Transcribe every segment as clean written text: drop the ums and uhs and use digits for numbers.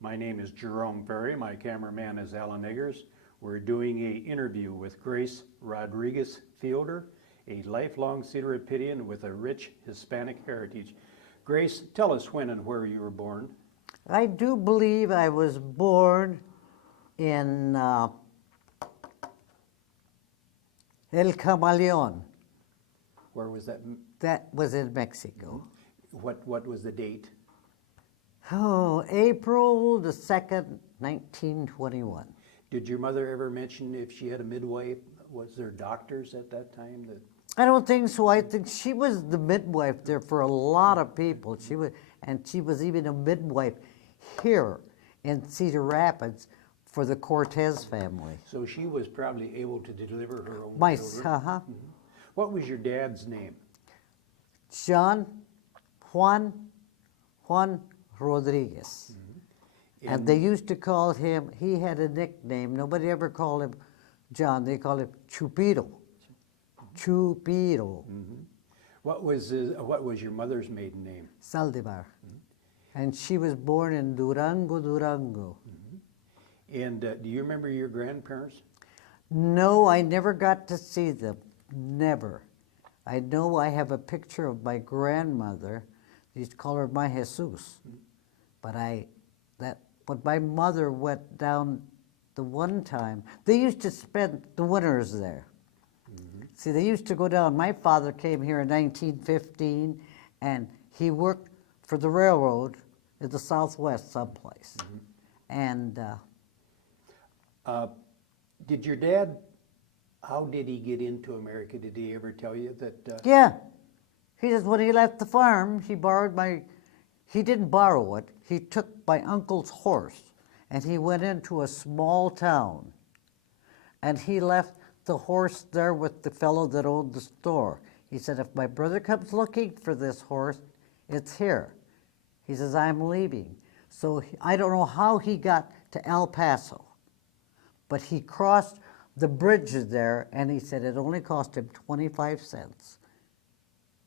My name is Jerome Ferry. My cameraman is Alan Eggers. We're doing an interview with Grace Rodriguez Fielder, a lifelong Cedar Rapidian with a rich Hispanic heritage. Grace, tell us when and where you were born. I do believe I was born in El Camaleon. Where was that? That was in Mexico. What was the date? Oh, April the 2nd, 1921. Did your mother ever mention if she had a midwife? Was there doctors at that time? I don't think so. I think she was the midwife there for a lot of people. She was even a midwife here in Cedar Rapids for the Cortez family. So she was probably able to deliver her own children. Uh-huh. What was your dad's name? Juan Rodriguez. And they used to call him, he had a nickname. Nobody ever called him John. They called him Chupiro. Chupiro. What was your mother's maiden name? Saldivar. And she was born in Durango, Durango. And do you remember your grandparents? No, I never got to see them. Never. I know I have a picture of my grandmother. They used to call her my Jesus. But when my mother went down the one time, they used to spend the winters there. See, they used to go down. My father came here in 1915, and he worked for the railroad in the Southwest someplace. And Did your dad, how did he get into America? Did he ever tell you that? yeah, he says when he left the farm, he didn't borrow it. He took my uncle's horse, and he went into a small town, and he left the horse there with the fellow that owned the store. He said, if my brother comes looking for this horse, it's here. He says, I'm leaving. So I don't know how he got to El Paso, but he crossed the bridge there, and he said it only cost him 25 cents.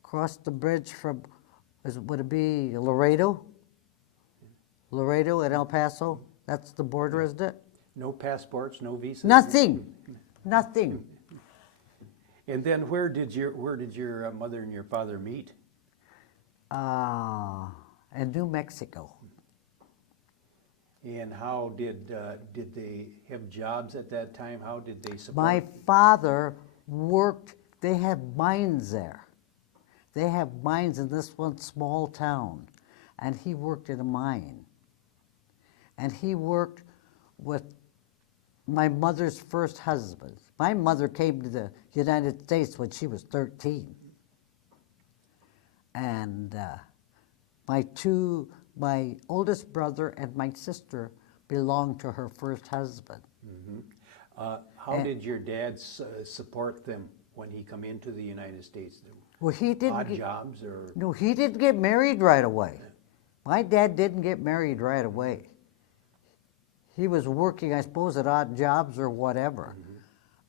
Crossed the bridge from, would it be Laredo? Laredo and El Paso? That's the border, isn't it? No passports, no visas? Nothing. Nothing. And then where did your mother and your father meet? In New Mexico. And how did they have jobs at that time? How did they support? My father worked, they have mines there. They have mines in this one small town, and he worked in a mine. And he worked with my mother's first husband. My mother came to the United States when she was 13. And my oldest brother and my sister belonged to her first husband. How did your dad support them when he come into the United States? Well, he didn't Odd jobs or? No, he didn't get married right away. My dad didn't get married right away. He was working, I suppose, at odd jobs or whatever.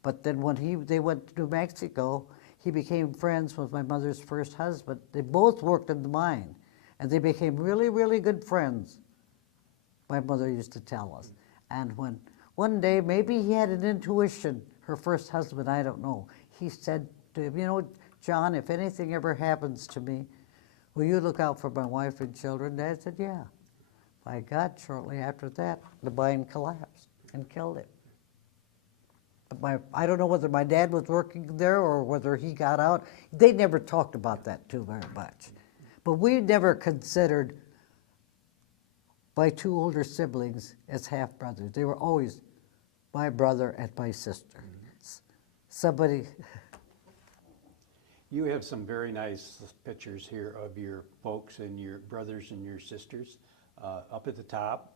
But then when they went to New Mexico, he became friends with my mother's first husband. They both worked in the mine, and they became really, really good friends, my mother used to tell us. And when one day, maybe he had an intuition, her first husband, I don't know, he said to him, you know, John, if anything ever happens to me, will you look out for my wife and children? Dad said, yeah. By God, shortly after that, the mine collapsed and killed him. I don't know whether my dad was working there or whether he got out. They never talked about that too very much. But we never considered my two older siblings as half-brothers. They were always my brother and my sister. Somebody... You have some very nice pictures here of your folks and your brothers and your sisters up at the top.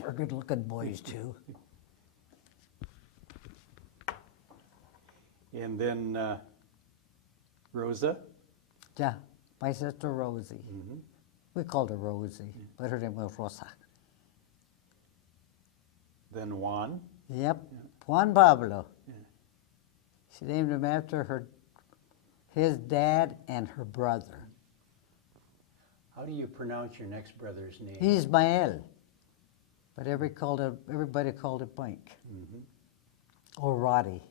They're good-looking boys, too. And then Rosa? Yeah, my sister Rosie. We called her Rosie, but her name was Rosa. Then Juan? Yep, Juan Pablo. She named him after his dad and her brother. How do you pronounce your next brother's name? Ismael. but everybody called him Mike. Or Roddy.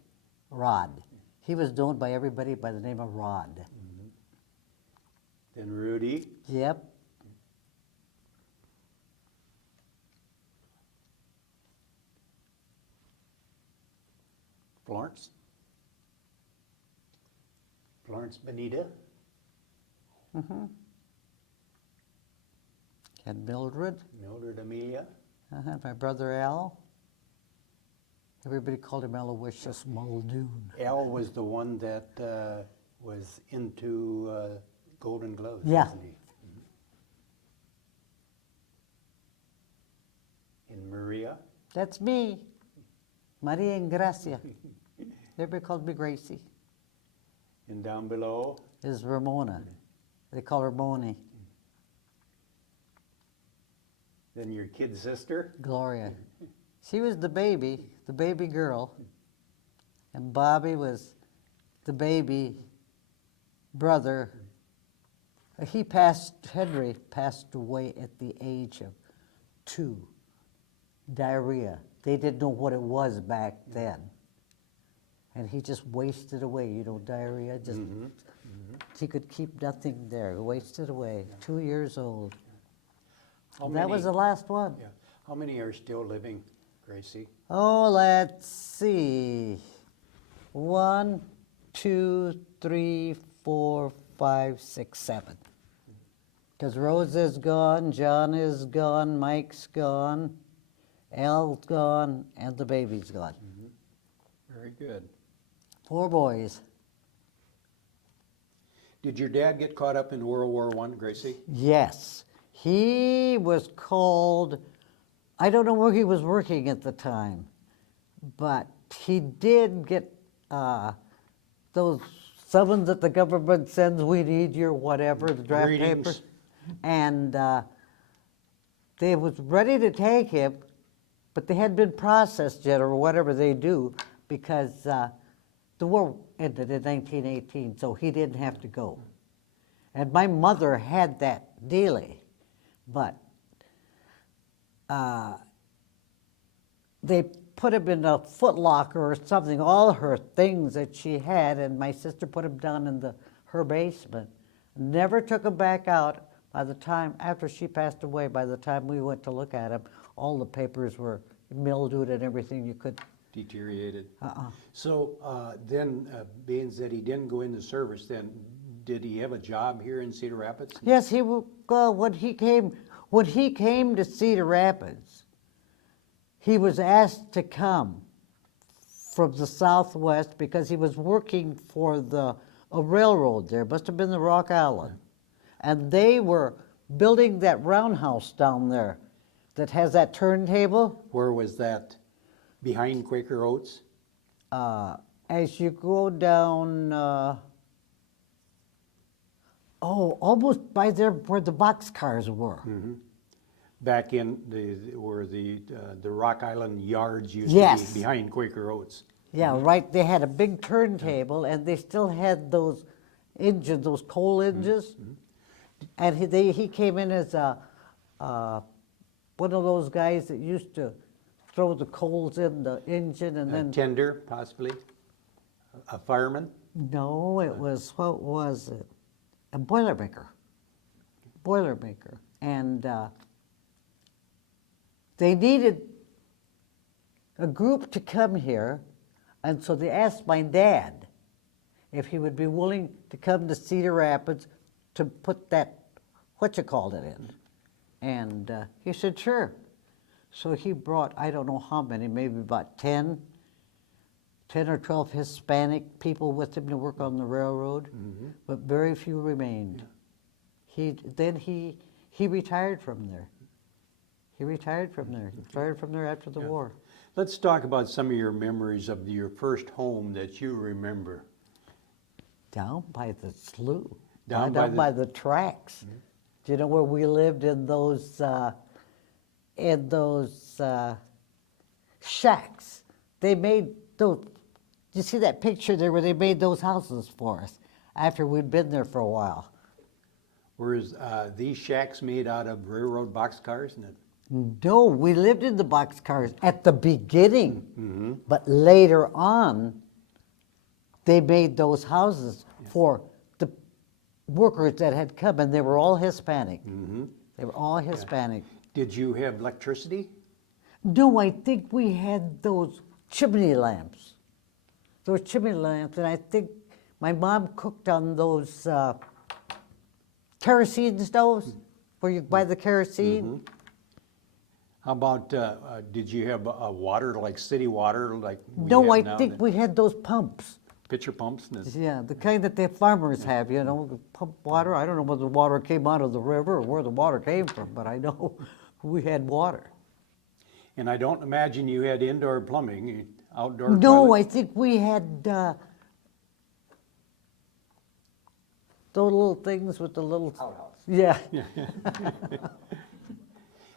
Rod. He was known by everybody by the name of Rod. Then Rudy. Yep. Florence. Florence Benita. And Mildred. Mildred Amelia. My brother Al. Everybody called him Aloysius Muldoon. Al was the one that was into Golden Gloves, Yeah. wasn't he? And Maria. That's me. Maria Ingracia. Everybody called me Gracie. And down below. Is Ramona. They call her Moni. Then your kid sister. Gloria. She was the baby girl. And Bobby was the baby brother. Henry passed away at the age of 2. Diarrhea. They didn't know what it was back then. And he just wasted away, diarrhea. Just he could keep nothing there. Wasted away. 2 years old. That was the last one. Yeah. How many are still living, Gracie? Oh, let's see. 1, 2, 3, 4, 5, 6, 7. Because Rose is gone, John is gone, Mike's gone, Al's gone, and the baby's gone. Very good. 4 boys. Did your dad get caught up in World War I, Gracie? Yes. He was called, I don't know where he was working at the time, but he did get those summons that the government sends, we need your whatever, the draft Greetings. papers. And they was ready to take him, but they hadn't been processed yet or whatever they do because the war ended in 1918, so he didn't have to go. And my mother had that dealie, but they put him in a footlocker or something, all her things that she had, and my sister put him down in her basement. Never took him back out. By the time, after she passed away, by the time we went to look at him, all the papers were mildewed and everything you could. Deteriorated. So then, being that he didn't go into service, then did he have a job here in Cedar Rapids? Yes, when he came to Cedar Rapids, he was asked to come from the Southwest because he was working for a railroad there. Must have been the Rock Island. And they were building that roundhouse down there that has that turntable. Where was that? Behind Quaker Oats? As you go down, almost by there where the boxcars were. Back in where the Rock Island yards used Yes. to be, behind Quaker Oats. Yeah, right. They had a big turntable, and they still had those engines, those coal engines. And he came in as one of those guys that used to throw the coals in the engine and A then. tender, possibly? A fireman? No, it was, what was it? A Boilermaker. Boilermaker. And they needed a group to come here, and so they asked my dad if he would be willing to come to Cedar Rapids to put that, it in. And he said, sure. So he brought, I don't know how many, maybe about 10 or 12 Hispanic people with him to work on the railroad, but very few remained. He retired from there. He retired from there after the war. Let's talk about some of your memories of your first home that you remember. Down by the slough, Down down by by the tracks. Do you know where we lived in those shacks? They made those. You see that picture there where they made those houses for us after we'd been there for a while? Were these shacks made out of railroad boxcars? No, we lived in the boxcars at the beginning, but later on, they made those houses for the workers that had come, and they were all Hispanic. They were all Hispanic. Did you have electricity? No, I think we had those chimney lamps. Those chimney lamps, and I think my mom cooked on those kerosene stoves where you buy the kerosene. How about, did you have water, like city water, like we No, I have now, think the we had those pumps. pitcher pumps? And Yeah, the kind that the farmers have, you know, pump water. I don't know whether the water came out of the river or where the water came from, but I know we had water. and I don't imagine you had indoor plumbing, outdoor No, toilet? I think we had those little things with the little. Outhouse. Yeah.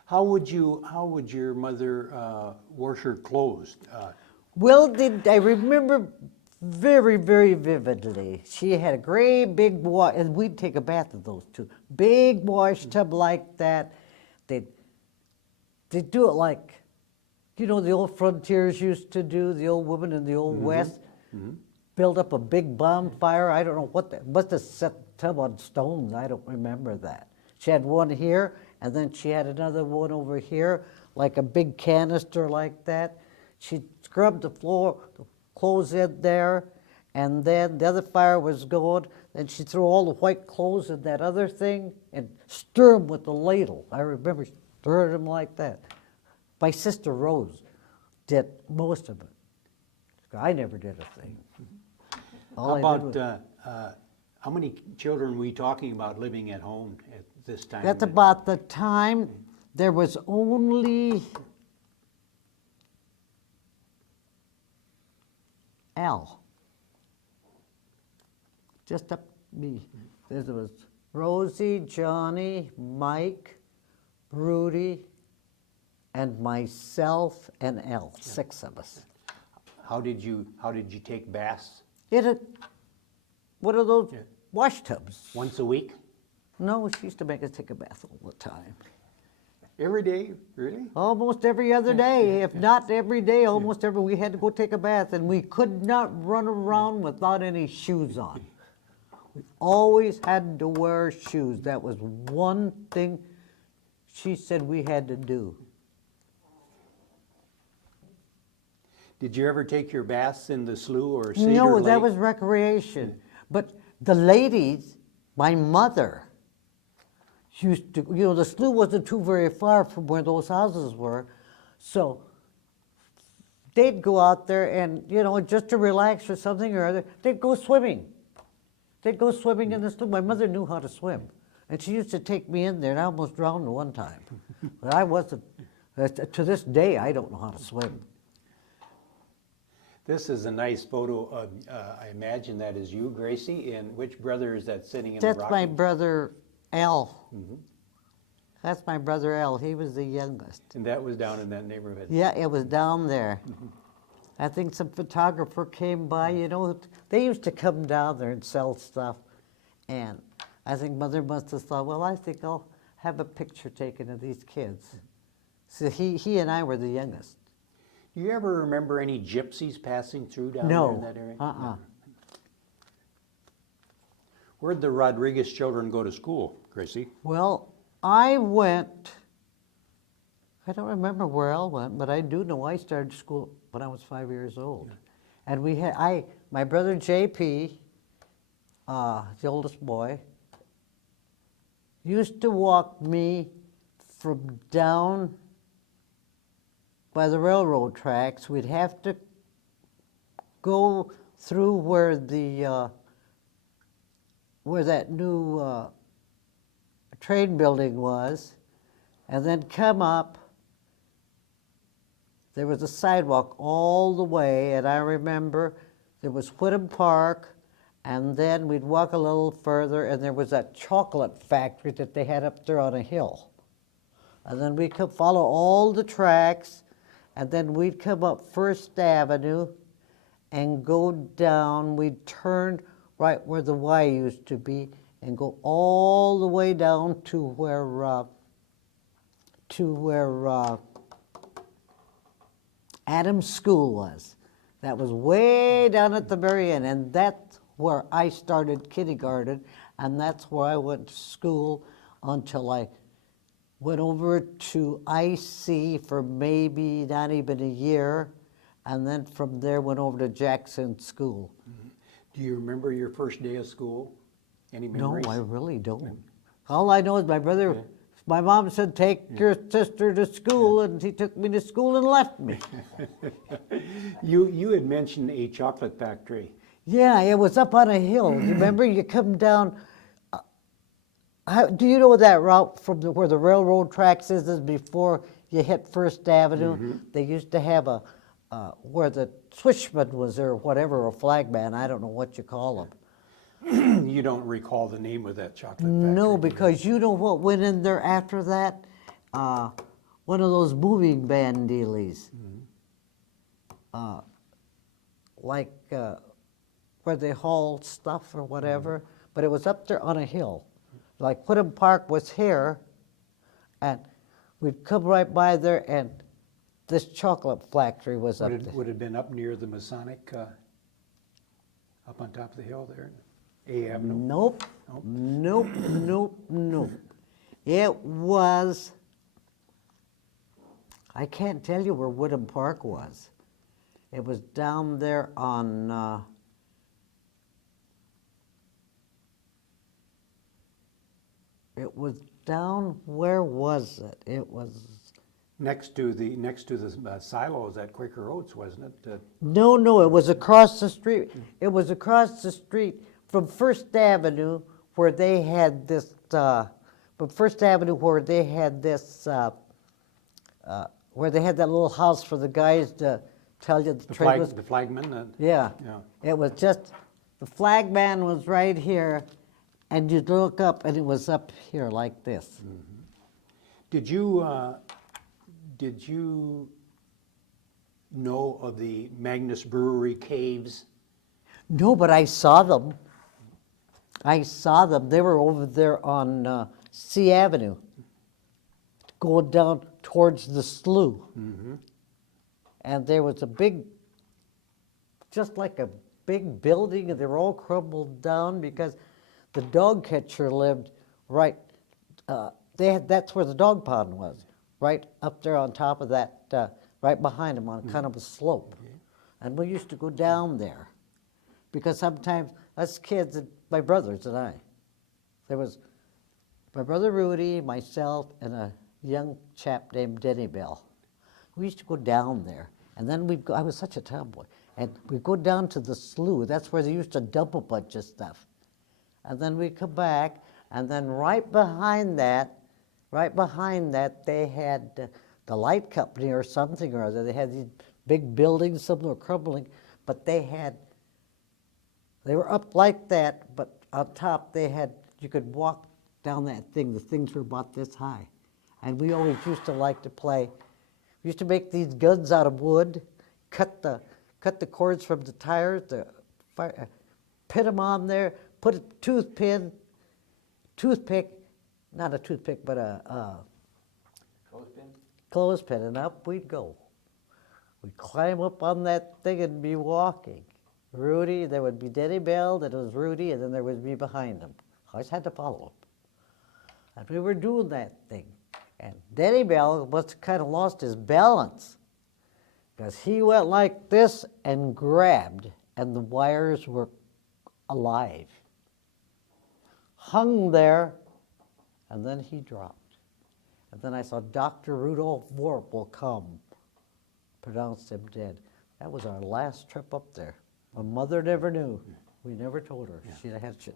How would your mother wash her clothes? Well, I remember very, very vividly. She had a great big wash, and we'd take a bath in those too. Big wash tub like that. They'd do it like, you know, the old frontiers used to do, the old women in the old West. Build up a big bonfire. I don't know what that, must have set the tub on stones. I don't remember that. She had one here, and then she had another one over here, like a big canister like that. She scrubbed the floor, the clothes in there, and then the other fire was going. Then she threw all the white clothes in that other thing and stir them with the ladle. I remember stirring them like that. My sister Rose did most of it. I never did a thing. All How I did about, how many children were we talking about living at home at this time? That's about the time there was only Al. Just up me. There was Rosie, Johnny, Mike, Rudy, and myself and Al, 6 of us. How did you take baths? In a, one of those Yeah. wash tubs. Once a week? No, she used to make us take a bath all the time. Every day, really? Almost every other day, if not every day, almost every, we had to go take a bath, and we could not run around without any shoes on. We always had to wear shoes. That was one thing she said we had to do. Did you ever take your baths in the slough or Cedar No, Lake? that was recreation. But the ladies, my mother, used to, you know, the slough wasn't too very far from where those houses were, so they'd go out there and, you know, just to relax or something or other, they'd go swimming. They'd go swimming in the slough. My mother knew how to swim, and she used to take me in there, and I almost drowned one time. But I wasn't, to this day, I don't know how to swim. This is a nice photo of, I imagine that is you, Gracie, and which brother is that sitting in That's the my rocking? brother Al. That's my brother Al. He was the youngest. And that was down in that neighborhood? Yeah, it was down there. I think some photographer came by, you know, they used to come down there and sell stuff. And I think Mother must have thought, well, I think I'll have a picture taken of these kids. So he and I were the youngest. Do you ever remember any gypsies passing through down there in that area? No. Where'd the Rodriguez children go to school, Gracie? Well, I went, I don't remember where Al went, but I do know I started school when I was 5 years old. And we had, my brother JP, the oldest boy, used to walk me from down by the railroad tracks. We'd have to go through where the where that new train building was, and then come up. There was a sidewalk all the way, and I remember there was Whittam Park, and then we'd walk a little further, and there was that chocolate factory that they had up there on a hill. And then we could follow all the tracks, and then we'd come up First Avenue and go down. We'd turn right where the Y used to be and go all the way down to where to where Adams School was. That was way down at the very end, and that's where I started kindergarten, and that's where I went to school until I went over to IC for maybe not even a year, and then from there went over to Jackson School. Do you remember your first day of school? Any No, memories? I really don't. All I know is my brother, Yeah. my mom said, take your sister to school, and he took me to school and left me. You had mentioned a chocolate factory. Yeah, it was up on a hill. You remember, you come down. Do you know that route from where the railroad tracks is before you hit First Avenue? They used to have a where the switchman was or whatever, a flagman. I don't know what you call them. You don't recall the name of that chocolate factory? No, do you? because you know what went in there after that? One of those moving van dealies. Like where they haul stuff or whatever, but it was up there on a hill. Like Woodham Park was here, and we'd come right by there, and this chocolate factory was up there. Would it have been up near the Masonic, up on top of the hill there, A Avenue? Nope, Nope. nope. It was, I can't tell you where Woodham Park was. It was down there on, it was down, where was it? It was, Next to the silos at Quaker Oats, wasn't it? no, it was across the street. It was across the street from First Avenue where they had this, from First Avenue where they had this, where they had that little house for the guys to tell you the train was. The flagman? Yeah. Yeah. It was just, the flagman was right here, and you'd look up, and it was up here like this. Did you know of the Magnus Brewery caves? No, but I saw them. They were over there on C Avenue, going down towards the slough. And there was a big, just like a big building, and they were all crumbled down because the dog catcher lived right, that's where the dog pond was, right up there on top of that, right behind them on kind of a slope. And we used to go down there because sometimes us kids, my brothers and I, there was my brother Rudy, myself, and a young chap named Denny Bell. We used to go down there, and then we'd go, I was such a tomboy, and we'd go down to the slough. That's where they used to dump a bunch of stuff. And then we'd come back, and then right behind that, they had the light company or something or other. They had these big buildings, some were crumbling, but they were up like that, but on top you could walk down that thing. The things were about this high. And we always used to like to play. We used to make these guns out of wood, cut the cords from the tires, put them on there, put a toothpick, not a toothpick, but a clothespin, and up we'd go. We'd climb up on that thing and be walking. Rudy, there would be Denny Bell, then it was Rudy, and then there would be behind him. I always had to follow him. And we were doing that thing. And Denny Bell must have kind of lost his balance because he went like this and grabbed, and the wires were alive. Hung there, and then he dropped. And then I saw Dr. Rudolph Vorpal come, pronounced him dead. That was our last trip up there. My mother never knew. We never told her. She'd have had shit.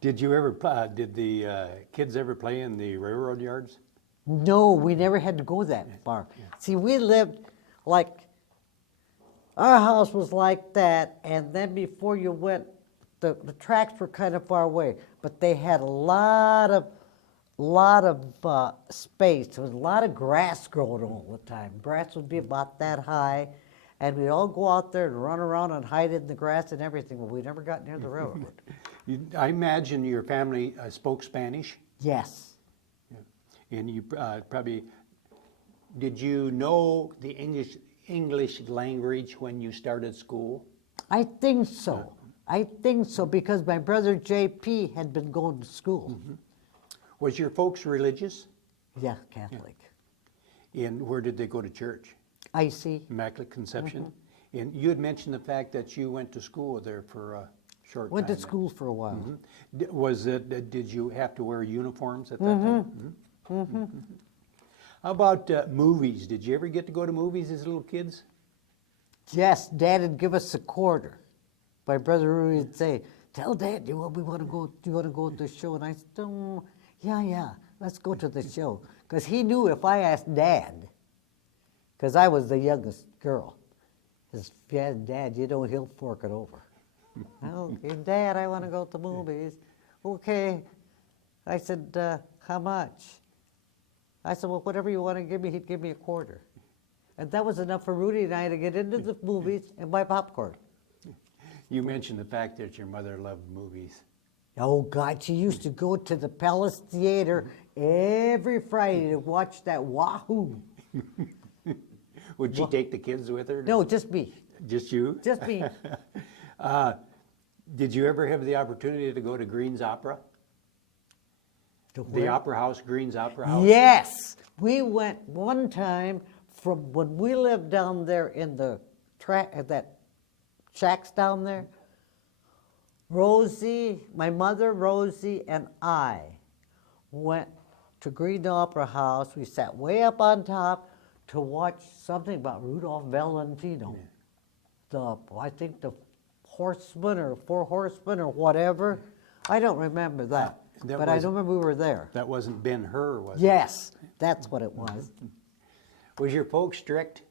Did the kids ever play in the railroad yards? No, we never had to go that far. See, we lived like, our house was like that, and then before you went, the tracks were kind of far away, but they had a lot of space. There was a lot of grass growing all the time. Grass would be about that high, and we'd all go out there and run around and hide in the grass and everything, but we never got near the railroad. I imagine your family spoke Spanish. Yes. And you probably, did you know the English language when you started school? I think so. I think so because my brother JP had been going to school. Was your folks religious? Yeah, Catholic. And where did they go to church? I see. Immaculate Conception? And you had mentioned the fact that you went to school there for a short Went time. to school for a while. Was it, did you have to wear uniforms at that time? How about movies? Did you ever get to go to movies as little kids? Yes, Dad would give us a quarter. My brother would say, "Tell Dad, we want to go. Do you want to go to the show?" And I said, "Yeah, let's go to the show." Because he knew if I asked Dad, because I was the youngest girl, if you asked Dad, he'll fork it over. Okay, Dad, I want to go to the movies. Okay. I said, how much? I said, well, whatever you want to give me, he'd give me a quarter. And that was enough for Rudy and I to get into the movies and buy popcorn. You mentioned the fact that your mother loved movies. Oh, God, she used to go to the Palace Theater every Friday to watch that Wahoo. Would she take the kids with her? No, just me. Just you? Just me. Did you ever have the opportunity to go to Green's Opera? To The where? Opera House, Green's Opera House? Yes. We went one time from when we lived down there in the that shacks down there. Rosie, my mother, Rosie, and I went to Green Opera House. We sat way up on top to watch something about Rudolph Valentino. I think the Horseman or Four Horsemen or whatever. I don't remember that, but I remember we were there. That wasn't Ben-Hur, was it? Yes, that's what it was. Was your folks strict?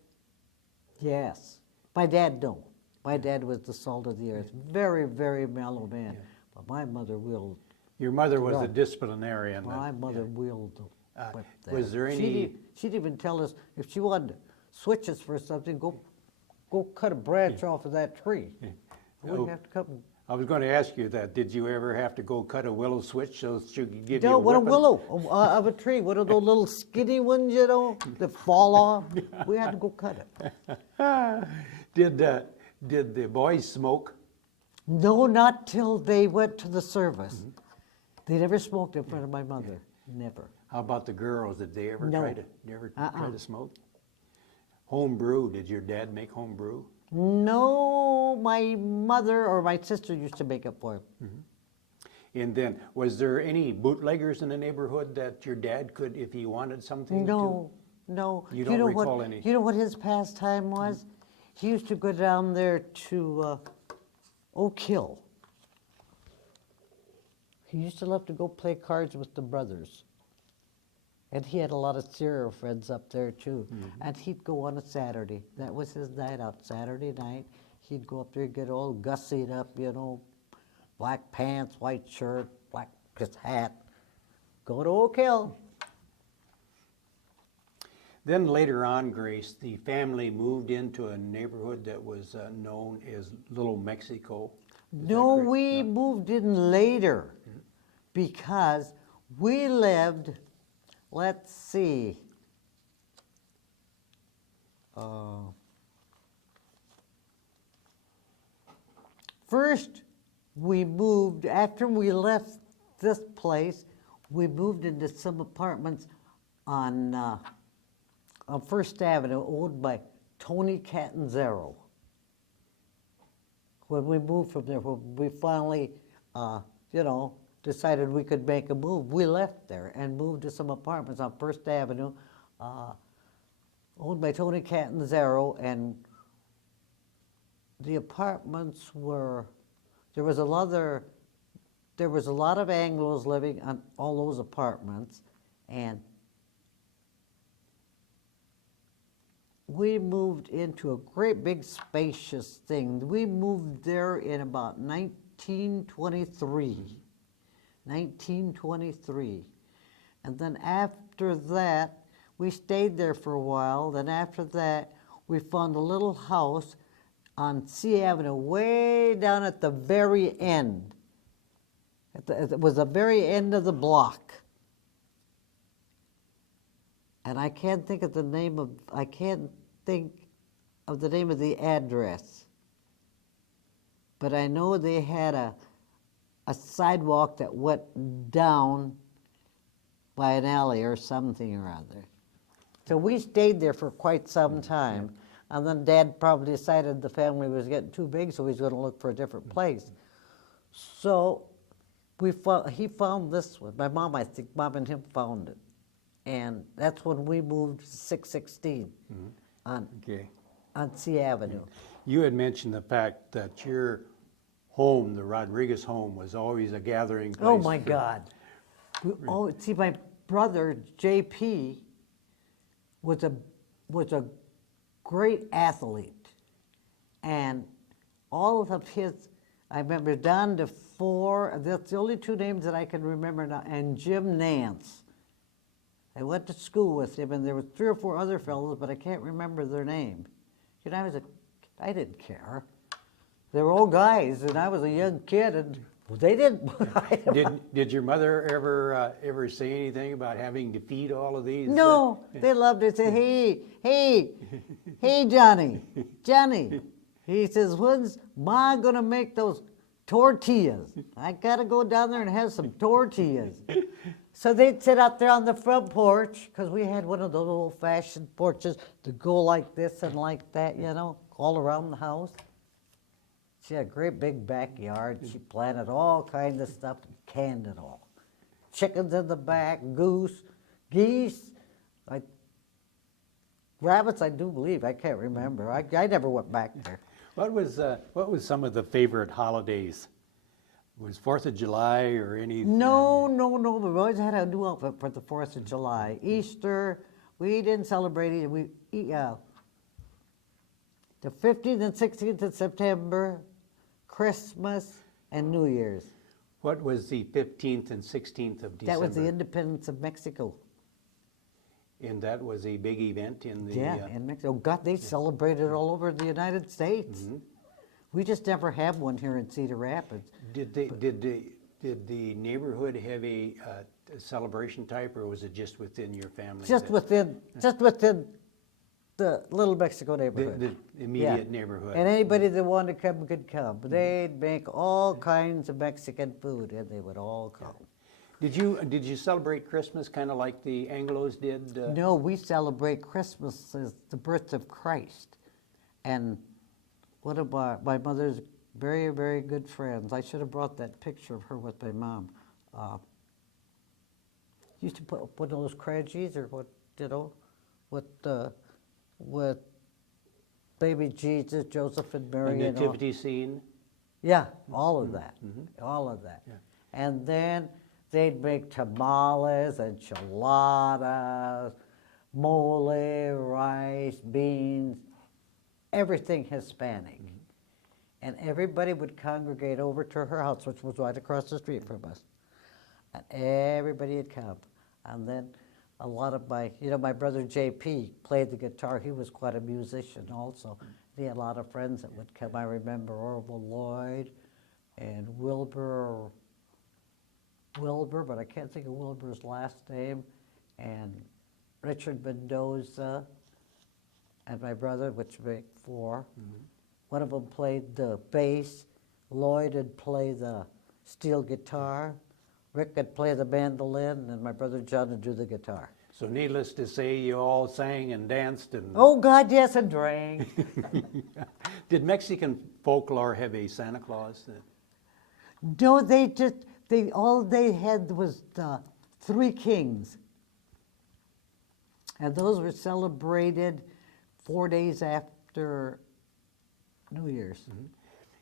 Yes. My dad, no. My dad was the salt of the earth. Very, very mellow man. But my mother willed. Your mother was Yeah. the disciplinarian. then. My mother willed the whip there. was there any- She'd even tell us if she wanted to switch us for something, go cut a branch off of that tree. We wouldn't have to come. I was going to ask you that. Did you ever have to go cut a willow switch so she could give you No, a what a whipping? willow of a tree. One of those little skinny ones, that fall off. We had to go cut it. Did the boys smoke? No, not till they went to the service. They never smoked in front of my mother. Never. How about the girls? Did they ever No. try to smoke? Home brew. Did your dad make home brew? No, my mother or my sister used to make it for him. And then, was there any bootleggers in the neighborhood that your dad could, if he wanted something? No. You don't know recall what, any? You know what his pastime was? He used to go down there to Oak Hill. He used to love to go play cards with the brothers. And he had a lot of serial friends up there too. And he'd go on a Saturday. That was his night out, Saturday night. He'd go up there and get all gussied up, black pants, white shirt, black hat. Go to Oak Hill. Then later on, Grace, the family moved into a neighborhood that was known as Little Mexico. Is that No, correct? we moved in later because we lived, let's see, first we moved, after we left this place, we moved into some apartments on First Avenue owned by Tony Catanzaro. When we moved from there, when we finally, decided we could make a move, we left there and moved to some apartments on First Avenue, owned by Tony Catanzaro, and the apartments were, there was a lot of Anglos living on all those apartments, and we moved into a great big spacious thing. We moved there in about 1923. 1923. And then after that, we stayed there for a while. Then after that, we found a little house on C Avenue, way down at the very end. It was the very end of the block. and I can't think of the name of, I can't think of the name of the address. But I know they had a sidewalk that went down by an alley or something or other. So we stayed there for quite some time. And then Dad probably decided the family was getting too big, so he's going to look for a different place. So he found this one. My mom, I think, Mom and him found it. And that's when we moved to 616 Okay. on C Avenue. You had mentioned the fact that your home, the Rodriguez home, was always a gathering place. Oh, my for- God. See, my brother, JP, was a great athlete. And all of his, I remember Don DeFore, that's the only two names that I can remember now, and Jim Nance. I went to school with him, and there were 3 or 4 other fellows, but I can't remember their name. You know, I didn't care. They were old guys, and I was a young kid, and they didn't. Did your mother ever say anything about having to feed all of these? No, they loved it. Say, hey, Johnny. He says, when's Ma gonna make those tortillas? I gotta go down there and have some tortillas. So they'd sit out there on the front porch, because we had one of those old-fashioned porches to go like this and like that, you know, all around the house. She had a great big backyard. She planted all kinds of stuff, canned it all. Chickens in the back, goose, geese, rabbits, I do believe. I can't remember. I never went back there. What was some of the favorite holidays? Was 4th of July or any? No. We always had a new outfit for the 4th of July. Easter, we didn't celebrate it. The 15th and 16th of September, Christmas, and New Year's. What was the 15th and 16th of December? That was the independence of Mexico. And that was a big event in the... Yeah, in Mexico. God, they celebrated all over the United States. We just never have one here in Cedar Rapids. Did the neighborhood have a celebration type, or was it just within your family? Just within the little Mexico neighborhood. The immediate neighborhood. And anybody that wanted to come could come. They'd make all kinds of Mexican food, and they would all come. Did you celebrate Christmas kind of like the Anglos did? No, we celebrate Christmas as the birth of Christ. And one of my mother's very, very good friends, I should have brought that picture of her with my mom, used to put one of those cradgies or what, you know, with baby Jesus, Joseph and A Mary. And all. nativity scene? Yeah, all of that, all of that. Yeah. And then they'd make tamales, enchiladas, mole, rice, beans, everything Hispanic. And everybody would congregate over to her house, which was right across the street from us. And everybody would come. And then a lot of my brother JP played the guitar. He was quite a musician also. He had a lot of friends that would come. I remember Orville Lloyd and Wilbur, but I can't think of Wilbur's last name, and Richard Mendoza, and my brother, which make 4. One of them played the bass, Lloyd would play the steel guitar, Rick would play the mandolin, and my brother John would do the guitar. So needless to say, you all sang and danced and... Oh God, yes, and drank. Did Mexican folklore have a Santa Claus? No, all they had was the 3 kings. And those were celebrated 4 days after New Year's.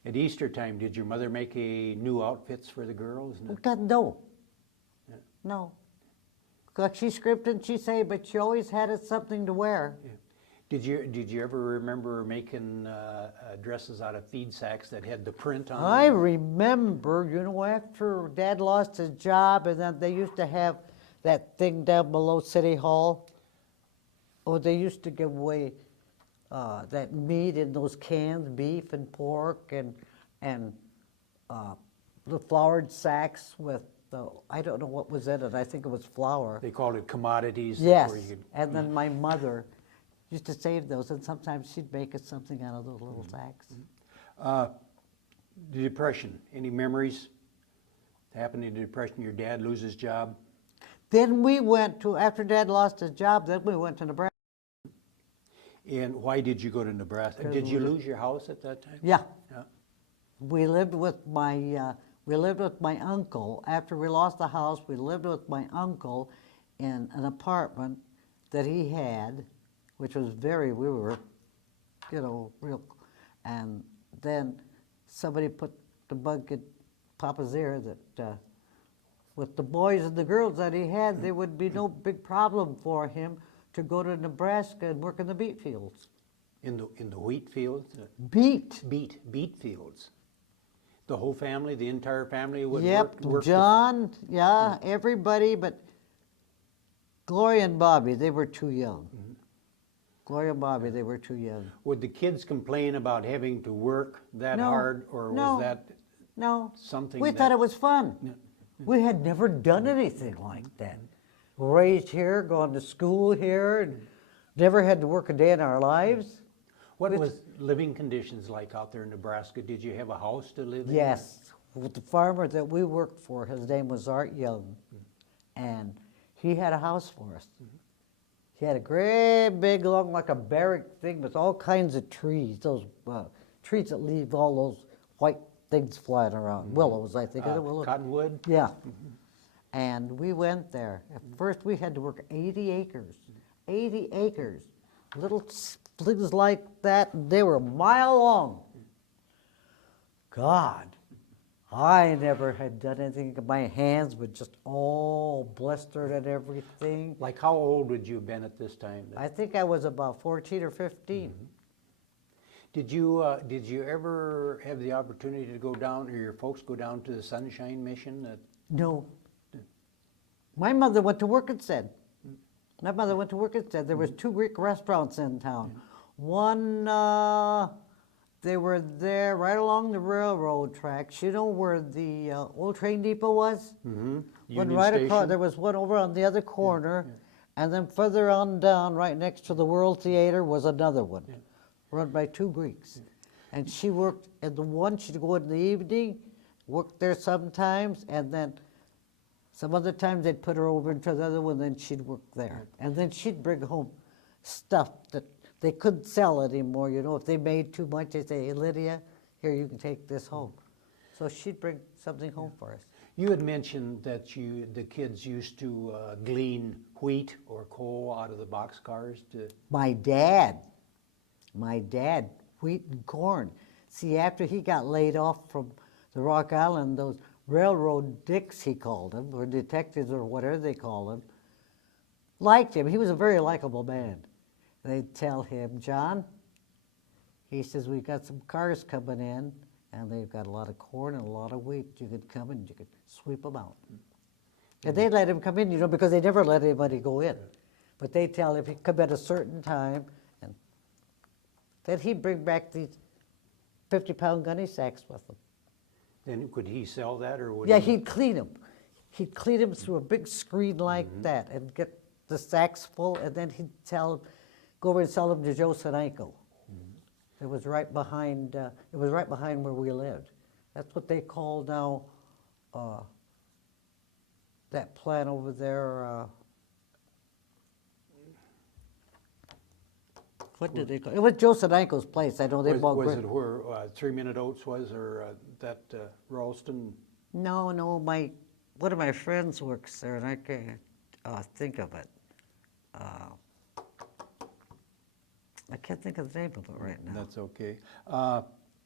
At Easter time, did your mother make new outfits for the girls? Oh, God, no. Yeah. No. God, she scripted and she said, but she always had something to wear. Yeah. Did you ever remember making dresses out of feed sacks that had the print on I them? remember, after Dad lost his job, and then they used to have that thing down below City Hall. Oh, they used to give away that meat in those cans, beef and pork, and the floured sacks with I don't know what was in it, I think it was flour. They called it commodities. Yes, where you could- and then my mother used to save those, and sometimes she'd make us something out of those little sacks. The Depression, any memories happened in the Depression? Your dad lose his job? Then we went to, after Dad lost his job, then we went to Nebraska. And why did you go to Nebraska? Did you lose your house at that time? Yeah, Yeah. we lived with my uncle. After we lost the house, we lived with my uncle in an apartment that he had, which was we were, real. And then somebody put the bug in Papa's ear that with the boys and the girls that he had, there would be no big problem for him to go to Nebraska and work in the beet fields. In the wheat fields? Beet. Beet fields. The whole family, the entire family would Yep, work John, everybody, but Gloria and Bobby, they were too young. Gloria and Bobby, they were too young. Would the kids complain about having to work that No, hard, or no. was that No, something we that- thought it was fun. Yeah. We had never done anything like that. Raised here, gone to school here, and never had to work a day in our lives. What was living conditions like out there in Nebraska? Did you have a house to live in? Yes, with the farmer that we worked for, his name was Art Young, and he had a house for us. He had a great big, long, like a barrack thing with all kinds of trees, those trees that leave all those white things flying around, willows, I think. Cottonwood? Yeah. And we went there. At first, we had to work 80 acres. 80 acres. Little things like that, they were a mile long. God, I never had done anything. My hands were just all blistered and everything. Like how old would you have been at this time? I think I was about 14 or 15. Did you ever have the opportunity to go down, or your folks go down to the Sunshine Mission? No. My mother went to work instead. My mother went to work instead. There was 2 Greek restaurants in town. One, they were there right along the railroad tracks. You know where the old train depot was? Mm-hmm. One right across. There was one over on the other corner, and then further on down, right next to the World Theater, was another one, run by 2 Greeks. And she worked at the one. She'd go in the evening, work there sometimes, and then some other times they'd put her over into the other one, then she'd work there. And then she'd bring home stuff that they couldn't sell anymore. If they made too much, they'd say, "Hey, Lydia, here, you can take this home." So she'd bring something home for us. You had mentioned that the kids used to glean wheat or coal out of the boxcars to... My dad, wheat and corn. See, after he got laid off from the Rock Island, those railroad dicks, he called them, or detectives or whatever they call them, liked him. He was a very likable man. They'd tell him, "John," he says, "we've got some cars coming in, and they've got a lot of corn and a lot of wheat. You could come and you could sweep them out." And they'd let him come in, because they never let anybody go in. But they'd tell him he'd come at a certain time, and then he'd bring back these 50-pound gunny sacks with him. Then could he sell that, or would Yeah, he... he'd clean them. He'd clean them through a big screen like that and get the sacks full, and then he'd go over and sell them to Joe Sanenko. It was right behind. It was right behind where we lived. That's what they call now. That plant over there. What did they call it? It was Joe Sanenko's place. I know they bought. Was it where 3 Minute Oats was, or that Ralston? No, one of my friends works there, and I can't think of it. I can't think of the name of it right now. That's okay.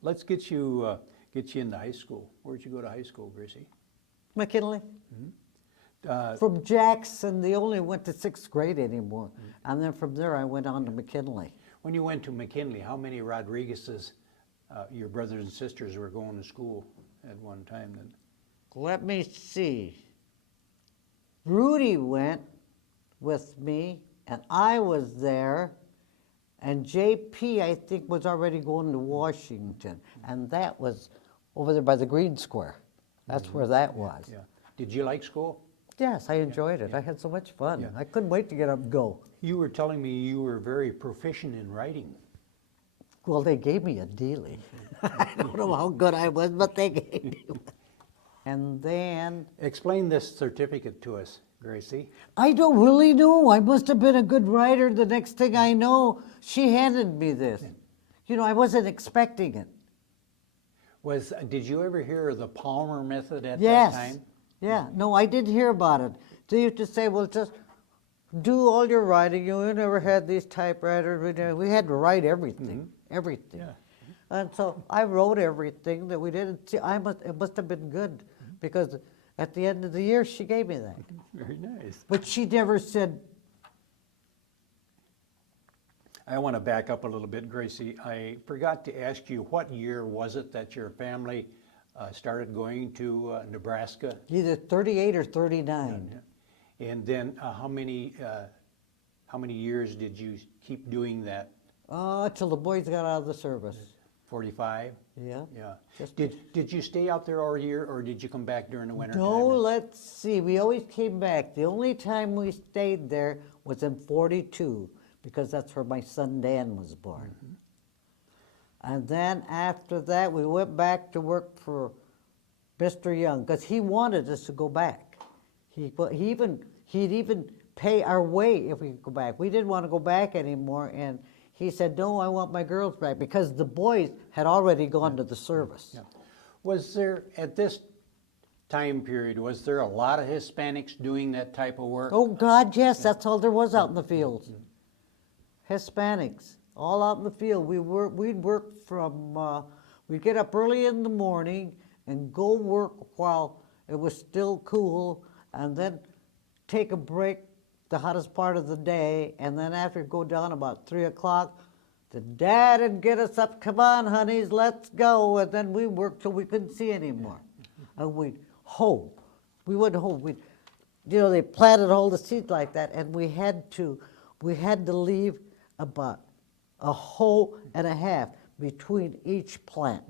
Let's get you into high school. Where'd you go to high school, Gracie? McKinley. From Jackson, they only went to 6th grade anymore. And then from there, I went on to McKinley. When you went to McKinley, how many Rodriguez's, your brothers and sisters, were going to school at one time then? Let me see. Rudy went with me, and I was there. And JP, I think, was already going to Washington. And that was over there by the Green Square. That's where that was. Yeah. Did you like school? Yes, I enjoyed it. I had so much fun. Yeah. I couldn't wait to get up and go. You were telling me you were very proficient in writing. Well, they gave me a dealie. I don't know how good I was, but they gave me one. And then, Explain this certificate to us, Gracie. I don't really know. I must have been a good writer. The next thing I know, she handed me this. You know, I wasn't expecting it. Did you ever hear of the Palmer method at Yes. that time? Yeah. No, I did hear about it. They used to say, well, just do all your writing. You never had these typewriters. We had to write everything. Everything. Yeah. And so I wrote everything that we did. And see, it must have been good because at the end of the year, she gave me that. Very nice. But she never said, I want to back up a little bit, Gracie. I forgot to ask you, what year was it that your family started going to Nebraska? either 38 or 39. And then how many years did you keep doing that? Till the boys got out of the service. 45? Yeah. Yeah. Just- Did you stay out there all year, or did you come back during the winter No, time? let's see. We always came back. The only time we stayed there was in 42 because that's where my son Dan was born. And then after that, we went back to work for Mr. Young because he wanted us to go back. He'd even pay our way if we could go back. We didn't want to go back anymore, and he said, "No, I want my girls back," because the boys had already gone to the service. Yeah. Was there, at this time period, was there a lot of Hispanics doing that type of work? Oh God, yes, that's all there was out in the fields. Hispanics, all out in the field. We'd work from, we'd get up early in the morning and go work while it was still cool, and then take a break the hottest part of the day, and then after it go down about 3 o'clock, the dad would get us up, "Come on, honeys, let's go," and then we worked till we couldn't see anymore. And we'd hoe. We wouldn't hoe. They planted all the seeds like that, and we had to leave about a hoe and a half between each plant.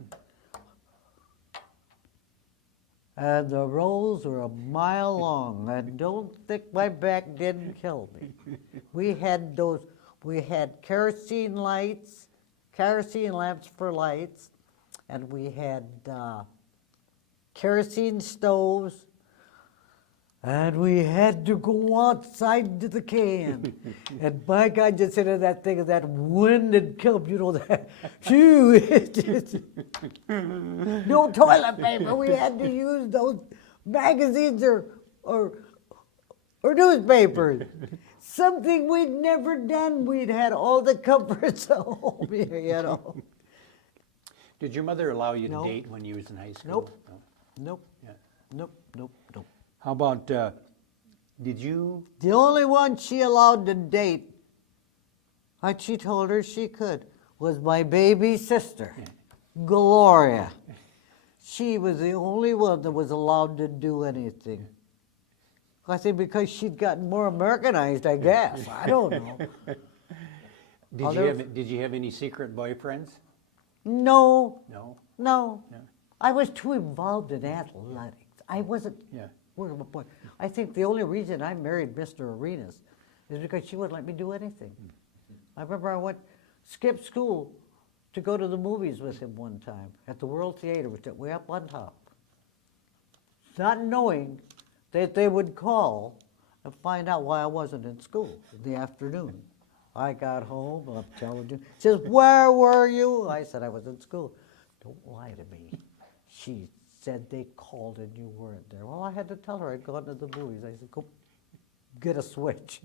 And the rows were a mile long. And don't think my back didn't kill me. We had kerosene lights, kerosene lamps for lights, and we had kerosene stoves, and we had to go outside to the can. And by God, just into that thing, that wind had killed, that, phew, no toilet paper. We had to use those magazines or newspapers. Something we'd never done. We'd had all the comforts at home, Did your mother allow you No. to date when you was in high school? Nope. No. Nope, Yeah. nope. How about, did you, The only one she allowed to date, like she told her she could, was my baby sister, Gloria. She was the only one that was allowed to do anything. I think because she'd gotten more Americanized, I guess. I don't know. did you have any secret boyfriends? No, No? no. Yeah. I was too involved in athletics. I wasn't. Yeah. I think the only reason I married Mr. Arenas is because she wouldn't let me do anything. I remember I skipped school to go to the movies with him one time at the World Theater, which is way up on top, not knowing that they would call and find out why I wasn't in school in the afternoon. I got home, I'm telling you. She says, "Where were you?" I said, "I was in school." "Don't lie to me." She said they called and you weren't there. Well, I had to tell her I'd gone to the movies. I said, "Go get a switch."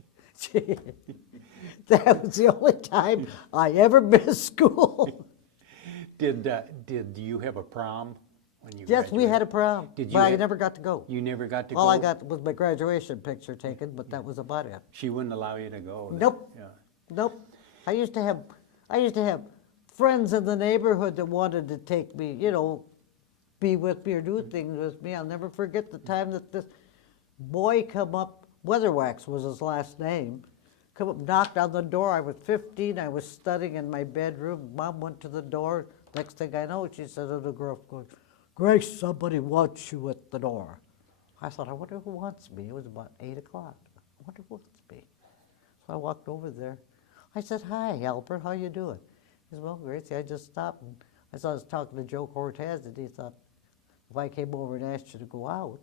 That was the only time I ever missed school. Did you have a prom when you Yes, we graduated? had a prom, Did you but I have- never got to go. You never got to go? All I got was my graduation picture taken, but that was about it. She wouldn't allow you to go? then? Nope. Yeah. Nope. I used to have friends in the neighborhood that wanted to take me, be with me or do things with me. I'll never forget the time that this boy come up, Weatherwax was his last name, come up, knocked on the door. I was 15. I was studying in my bedroom. Mom went to the door. Next thing I know, she said to the girl, "Grace, somebody wants you at the door." I thought, I wonder who wants me. It was about 8 o'clock. I wonder who wants me. So I walked over there. I said, hi, Albert, how you doing? He said, well, Gracie, I just stopped. And I was talking to Joe Cortez, and he thought, if I came over and asked you to go out,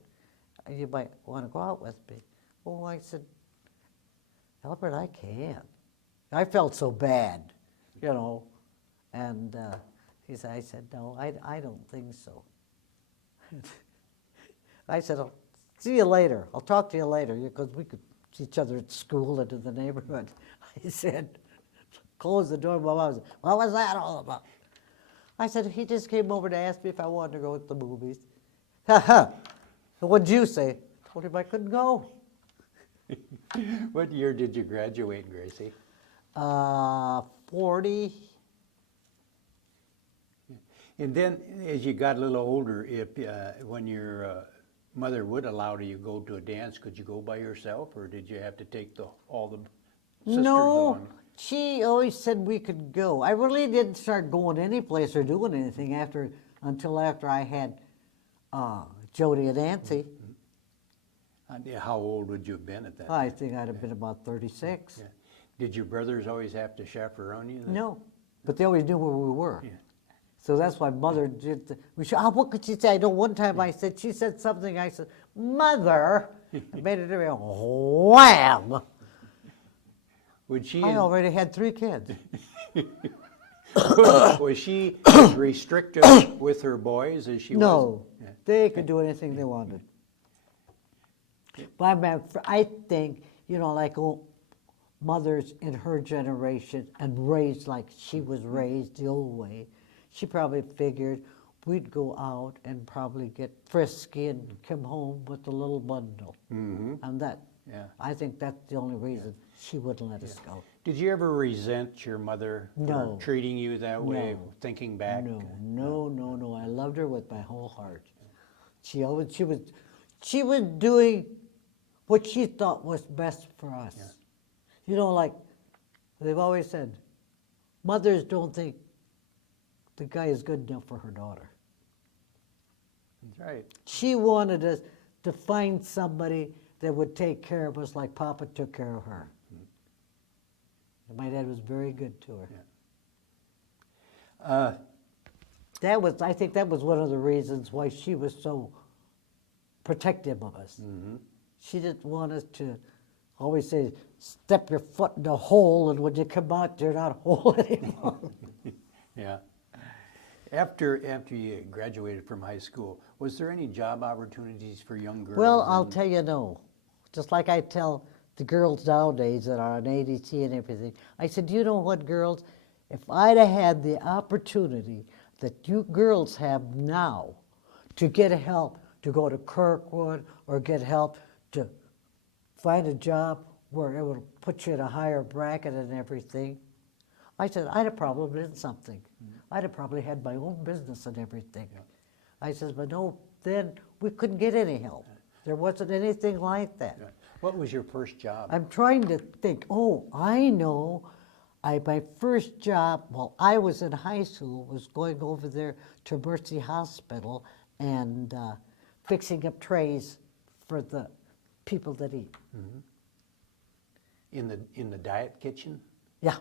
you might want to go out with me. Oh, I said, Albert, I can't. I felt so bad, you know. And I said, no, I don't think so. I said, I'll see you later. I'll talk to you later, because we could see each other at school and in the neighborhood. I said, close the door. My mom said, what was that all about? I said, he just came over to ask me if I wanted to go to the movies. Ha ha. What'd you say? I told him I couldn't go. What year did you graduate, Gracie? 40. And then, as you got a little older, if when your mother would allow you to go to a dance, could you go by yourself, or did you have to take all the sisters No, along? she always said we could go. I really didn't start going any place or doing anything until after I had Jody and Nancy. How old would you have been at that I time? think I'd have been about 36. Yeah. Did your brothers always have to chaperone you then? No, but they always knew where we were. Yeah. So that's why Mother did. What could she say? I know one time she said something. I said, Mother, I made it a wham. Would she? I already had 3 kids. Was she as restrictive with her boys as she was? No, Yeah. they could do anything they wanted. But I think, like mothers in her generation and raised like she was raised the old way, she probably figured we'd go out and probably get frisky and come home with a little bundle. Mm-hmm. And Yeah. I think that's the only reason she wouldn't let us go. Did you ever resent your mother No. for treating you that way, No. thinking back? No. I loved her with my whole heart. She was doing what she thought was best for us. Yeah. Like they've always said, mothers don't think the guy is good enough for her daughter. That's right. She wanted us to find somebody that would take care of us like Papa took care of her. And my dad was very good to her. Yeah. I think that was one of the reasons why she was so protective of us. Mm-hmm. She didn't want us to always say, step your foot in the hole, and when you come out, you're not whole anymore. Yeah. After you graduated from high school, was there any job opportunities for young girls? Well, I'll tell you no. Just like I tell the girls nowadays that are on ADT and everything, I said, you know what, girls? If I'd have had the opportunity that you girls have now to get help to go to Kirkwood or get help to find a job where it would put you in a higher bracket and everything, I said, I'd have probably done something. I'd have probably had my own business and everything. I says, but no, then we couldn't get any help. There wasn't anything like that. Yeah. What was your first job? I'm trying to think, I know. My first job while I was in high school was going over there to Mercy Hospital and fixing up trays for the people that eat. In the diet kitchen? Yeah.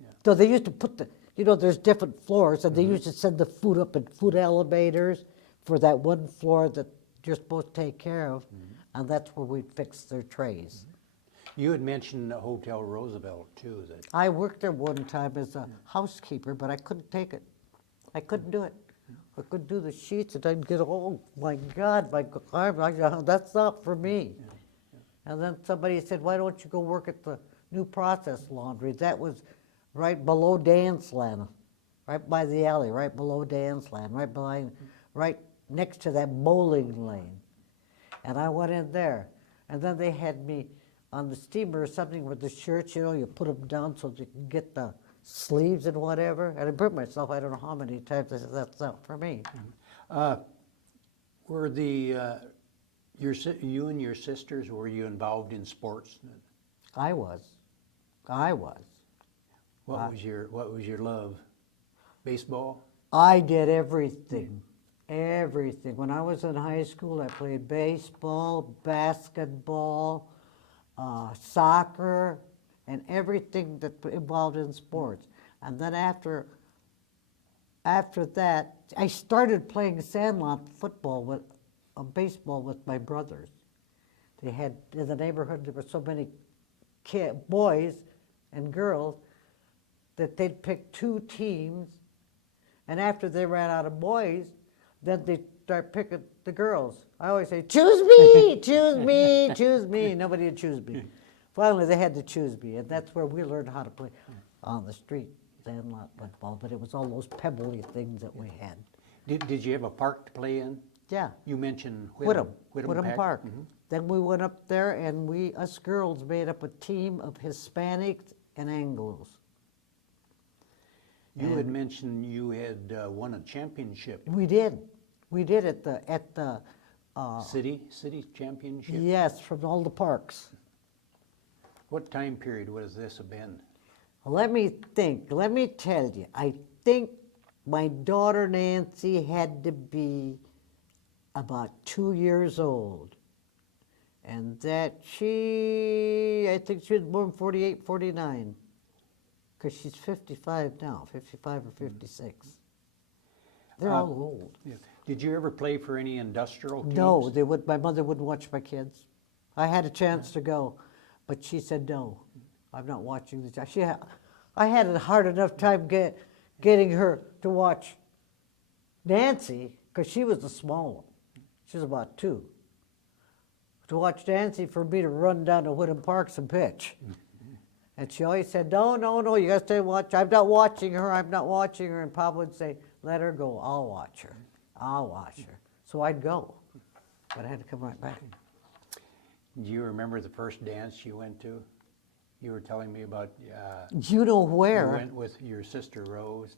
Yeah. So they used to put there's different floors, and they used to send the food up in food elevators for that one floor that you're supposed to take care of, and that's where we'd fix their trays. You had mentioned Hotel Roosevelt too. That I worked there one time as a housekeeper, but I couldn't take it. I couldn't do it. I couldn't do the sheets, and I'd get, oh my God, that's not for me. And then somebody said, why don't you go work at the New Process Laundry? That was right below Dan's Land, right by the alley, right below Dan's Land, right next to that bowling lane. And I went in there, and then they had me on the steamer or something with the shirts, you put them down so you can get the sleeves and whatever. And I burnt myself, I don't know how many times. I said, that's not for me. were you and your sisters, were you involved in sports? I was. What was your love? Baseball? I did everything. everything. When I was in high school, I played baseball, basketball, soccer, and everything that involved in sports. And then after that, I started playing sandlot football with baseball with my brothers. They had, in the neighborhood, there were so many boys and girls that they'd pick two teams, and after they ran out of boys, then they'd start picking the girls. I always say, choose me, choose me, choose me. Nobody would choose me. Finally, they had to choose me, and that's where we learned how to play on the street, sandlot football, but it was all those pebbly things that we had. Did you have a park to play in? Yeah. You mentioned Whittam Whittam Park. Mhm. Then we went up there, and us girls made up a team of Hispanics and Anglos. You had And mentioned you had won a championship, we did. We did at the city championship. yes, from all the parks. What time period was this have been? Let me think. Let me tell you. I think my daughter Nancy had to be about 2 years old. And that I think she was born 48, 49. Because she's 55 now, 55 or 56. They're all old. Yeah. Did you ever play for any industrial teams? No, my mother wouldn't watch my kids. I had a chance to go, but she said, no, I'm not watching this. I had a hard enough time getting her to watch Nancy, because she was the small one. She was about 2. To watch Nancy for me to run down to Whittam Parks and pitch. And she always said, no, you got to stay and watch. I'm not watching her. And Papa would say, let her go. I'll watch her. So I'd go, but I had to come right back. Do you remember the first dance you went to? You were telling me about. You know You where? went with your sister Rose.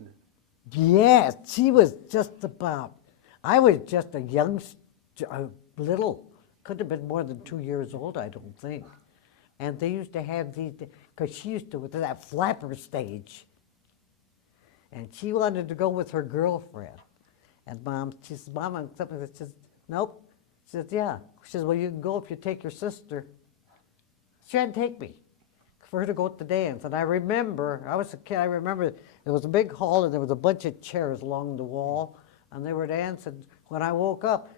Yes, she was just about. I was just a little. Could have been more than 2 years old, I don't think. And they used to have these, because she used to with that flapper stage. And she wanted to go with her girlfriend. And she says, Mom, and something that says, nope. She says, yeah. She says, well, you can go if you take your sister. She had to take me for her to go to the dance. And I remember, I was a kid, I remember there was a big hall and there was a bunch of chairs along the wall, and they were dancing. When I woke up,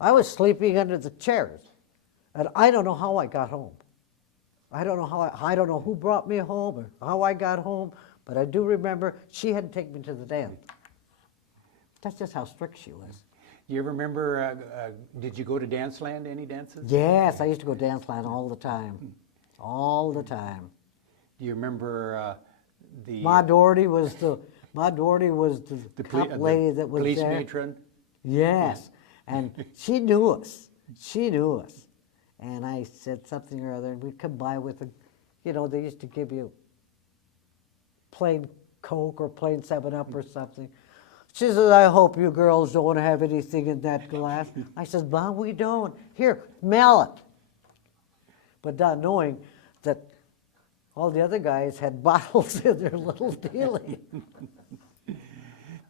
I was sleeping under the chairs. And I don't know how I got home. I don't know who brought me home or how I got home, but I do remember she had to take me to the dance. That's just how strict she was. Do you ever remember, did you go to Danceland, any dances? Yes, I used to go dance line all the time. All the time. Do you remember the... Ma Doherty was the cop lady that was police there. matron? Yes, and she knew us. She knew us. And I said something or other, and we'd come by with they used to give you plain Coke or plain 7-Up or something. She says, I hope you girls don't have anything in that glass. I said, Mom, we don't. Here, smell it. But not knowing that all the other guys had bottles in their little dealie.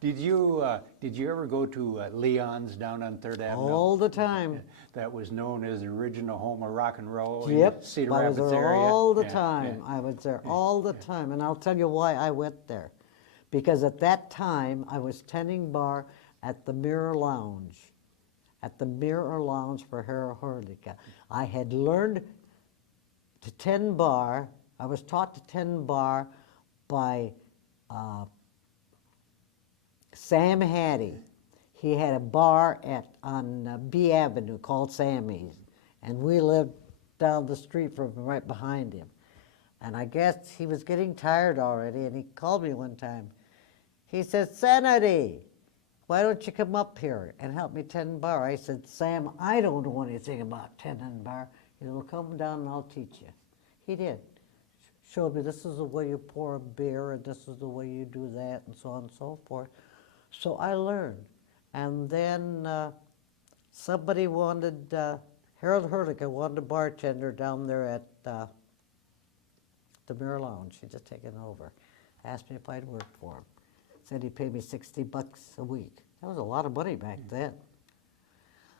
Did you ever go to Leon's down on 3rd Avenue? All the time. That was known as the original home of rock and roll in Yep, the Cedar I was Rapids there area. all the Yeah, time. yeah. I was there all the time, and I'll tell you why I went there. Because at that time, I was tending bar at the Mirror Lounge. At the Mirror Lounge for Harold Hurlica. I had learned to tend bar. I was taught to tend bar by Sam Hattie. He had a bar on B Avenue called Sammy's, and we lived down the street from right behind him. And I guess he was getting tired already, and he called me one time. He said, Sanity, why don't you come up here and help me tend bar? I said, Sam, I don't know anything about tending bar. He said, well, come down and I'll teach you. He did. Showed me this is the way you pour a beer, and this is the way you do that, and so on and so forth. So I learned. And then somebody wanted, Harold Hurlica wanted a bartender down there at the Mirror Lounge. He'd just taken over. Asked me if I'd work for him. Said he'd pay me $60 a week. That was a lot of money back then.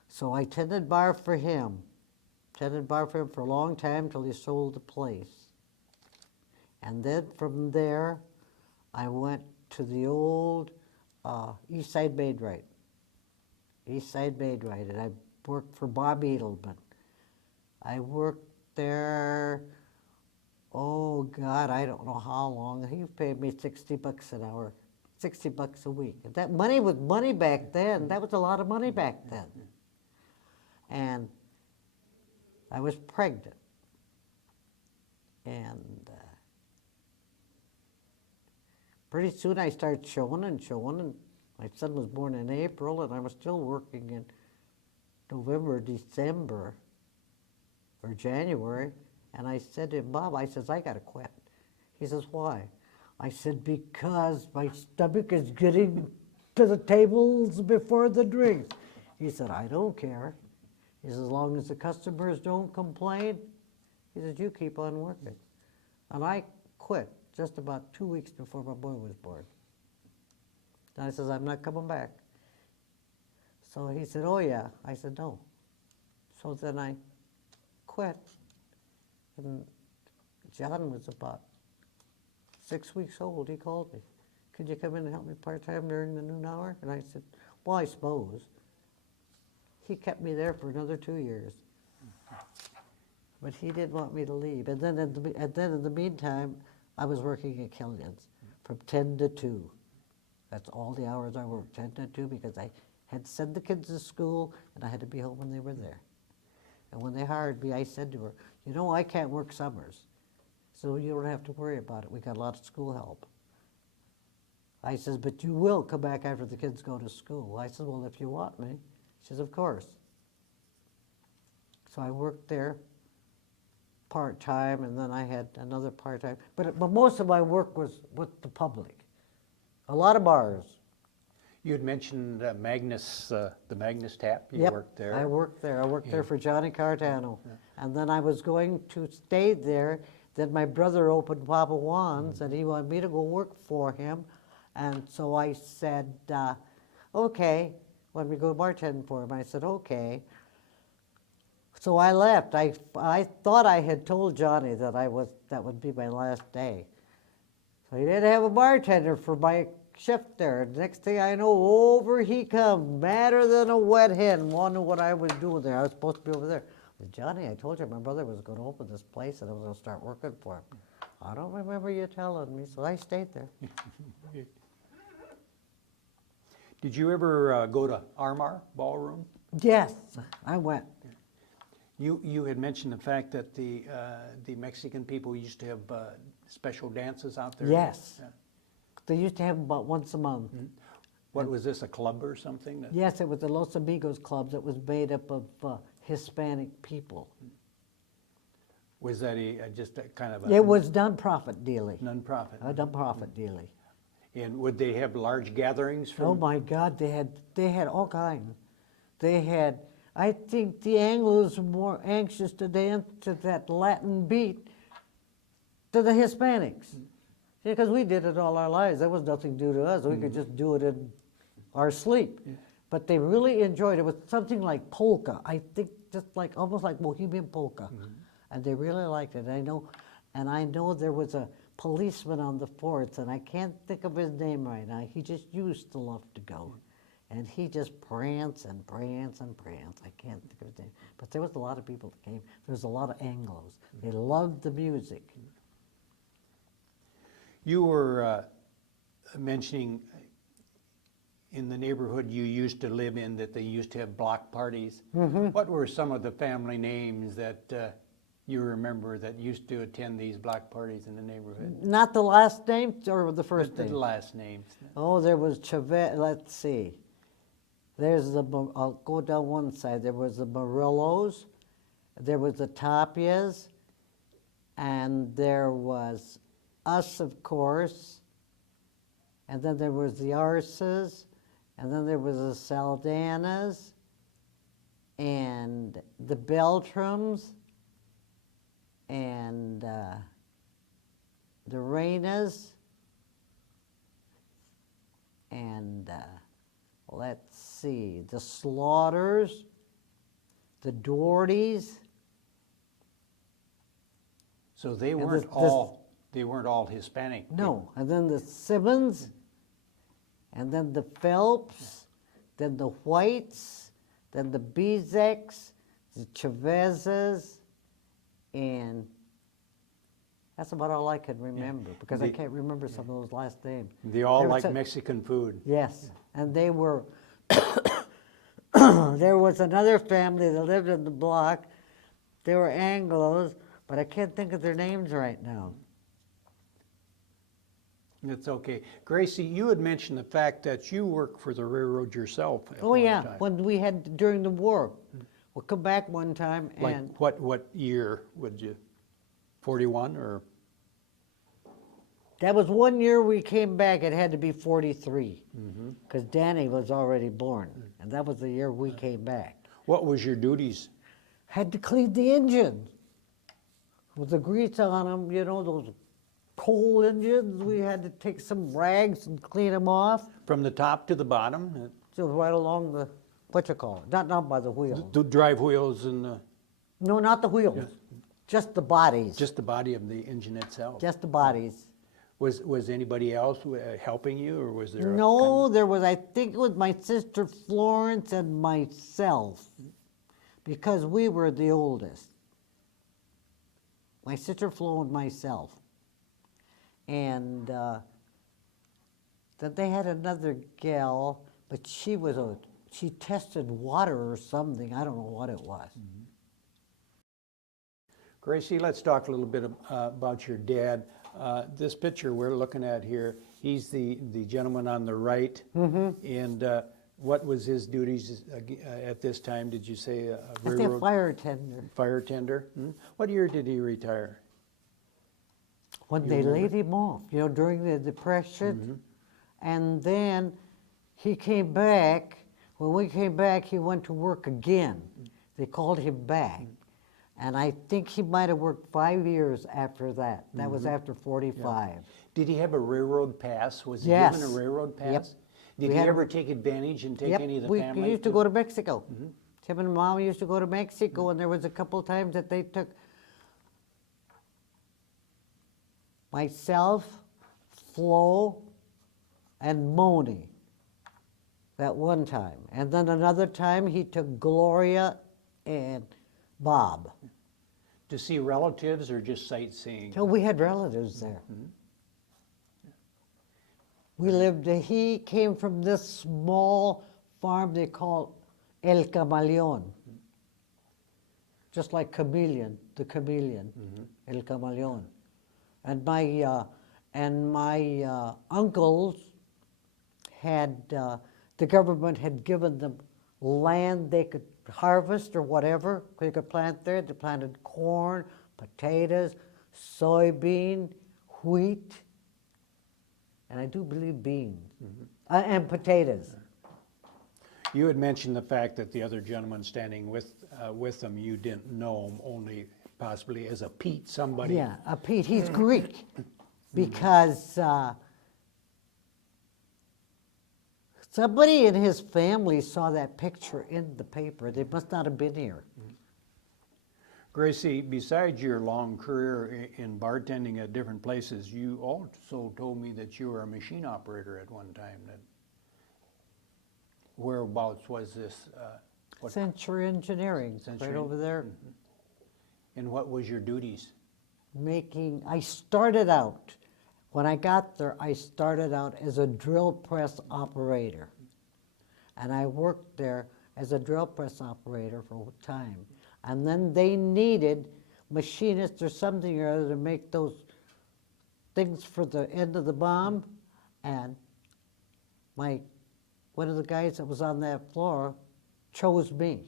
So I tended bar for him. Tended bar for him for a long time till he sold the place. And then from there, I went to the old East Side Maid-Right. East Side Maid-Right, and I worked for Bob Edelman. I worked there, oh God, I don't know how long. He paid me $60 an hour, $60 a week. And that money was money back then. That was a lot of money back then. And I was pregnant. And pretty soon I started showing, and my son was born in April, and I was still working in November, December, or January. And I said to him, Bob, I says, I got to quit. He says, why? I said, because my stomach is getting to the tables before the drinks. He said, I don't care. He says, as long as the customers don't complain, he says, you keep on working. And I quit just about 2 weeks before my boy was born. And I says, I'm not coming back. So he said, oh yeah. I said, no. So then I quit. And John was about 6 weeks old. He called me. Could you come in and help me part-time during the noon hour? And I said, well, I suppose. He kept me there for another 2 years. But he didn't want me to leave. And then in the meantime, I was working at Killian's from 10 to 2. That's all the hours I worked, 10 to 2, because I had to send the kids to school, and I had to be home when they were there. And when they hired me, I said to her, you know, I can't work summers, so you don't have to worry about it. We got a lot of school help. I says, but you will come back after the kids go to school. I said, well, if you want me. She says, of course. So I worked there part-time, and then I had another part-time. But most of my work was with the public. A lot of bars. You had mentioned Magnus, the Magnus Tap. You Yep, worked there. I worked there. I worked Yeah. there for Johnny Cardano. And then I was going to stay there. Then my brother opened Papa Juan's, and he wanted me to go work for him. And so I said, okay. When we go bartending for him, I said, okay. So I left. I thought I had told Johnny that that would be my last day. So he didn't have a bartender for my shift there. Next thing I know, over he come, madder than a wet hen, wondering what I was doing there. I was supposed to be over there. I said, Johnny, I told you my brother was going to open this place and I was going to start working for him. I don't remember you telling me, so I stayed there. Did you ever go to Armar Ballroom? Yes, I went. You had mentioned the fact that the Mexican people used to have special dances out there. Yes. Yeah. They used to have them about once a month. What was this, a club or something? Yes, it was the Los Amigos Club that was made up of Hispanic people. Was that just a kind of a It was non-profit dealing. non-profit? A non-profit dealing. And would they have large gatherings from? Oh my God, they had all kinds. They had, I think the Anglos were more anxious to dance to that Latin beat than the Hispanics. Because we did it all our lives. There was nothing new to us. We could just do it in our sleep. Yeah. But they really enjoyed it. It was something like polka. I think just like, almost like Bohemian polka. And they really liked it. I know there was a policeman on the Fourth, and I can't think of his name right now. He just used to love to go. And he just prance and prance and prance. I can't think of his name. But there was a lot of people that came. There was a lot of Anglos. They loved the music. You were mentioning in the neighborhood you used to live in that they used to have block parties. What were some of the family names that you remember that used to attend these block parties in the neighborhood? Not the last name or the first The name? last names. Oh, there was Chavez, let's see. There's I'll go down one side. There was the Morillos, there was the Tapias, and there was us, of course, and then there was the Arces, and then there was the Saldanas, and the Beltrams, and the Reynas, and let's see, the Slaughters, the Dohertys. So they And weren't this- all Hispanic. No, and then the Simmons, and then the Phelps, then the Whites, then the Bezeks, the Chavezes, and that's about all I can remember because I The- can't remember some of those last names. They all There was like a- Mexican food. Yes, and they were, there was another family that lived in the block. They were Anglos, but I can't think of their names right now. It's okay. Gracie, you had mentioned the fact that you worked for the railroad yourself at Oh, one yeah, time. when we had, during the war. We'll come back one time Like and, what year would you, 41 or? that was one year we came back, it had to be 43. Because Danny was already born, and that was the year we came back. What was your duties? Had to clean the engine. With the grease on them, you know, those coal engines, we had to take some rags and clean them off. From the top to the bottom? So right along the, what you call it, not down by the wheel. The drive wheels and No, not the wheels, Yes. just the bodies, just the body of the engine itself? just the bodies. Was anybody else helping you, or was there? No, there was, I think it was my sister Florence and myself, because we were the oldest. My sister Flo and myself. And then they had another gal, but she tested water or something, I don't know what it was. Gracie, let's talk a little bit about your dad. This picture we're looking at here, he's the gentleman on the right. And what was his duties at this time? Did you say a I think railroad fire tender. fire tender? What year did he retire? When You they remember? laid him off, you know, during the Depression. And then he came back. When we came back, he went to work again. They called him back. And I think he might have worked 5 years after that. That was after 45. Did he have a railroad pass? Was he Yes. given a railroad pass? Yep. Did We he had a ever ra- take advantage and take Yep, any of the we family? used to go to Mexico. Tim and Mom used to go to Mexico, and there was a couple of times that they took myself, Flo, and Moni that one time. And then another time he took Gloria and Bob. To see relatives or just sightseeing? So we had relatives there. We lived, he came from this small farm they call El Camaleon. Just like chameleon, the chameleon, El Camaleon. And my uncles had, the government had given them land they could harvest or whatever, they could plant there. They planted corn, potatoes, soybean, wheat, and I do believe beans, and potatoes. You had mentioned the fact that the other gentleman standing with them, you didn't know him, only possibly as a Pete, somebody. Yeah, Pete, he's Greek, because somebody in his family saw that picture in the paper. They must not have been here. Gracie, besides your long career in bartending at different places, you also told me that you were a machine operator at one time. Whereabouts was this? What, Century Engineering, Century? right over there. and what was your duties? I started out, when I got there, I started out as a drill press operator. And I worked there as a drill press operator for a time. And then they needed machinists or something or other to make those things for the end of the bomb. And one of the guys that was on that floor chose me.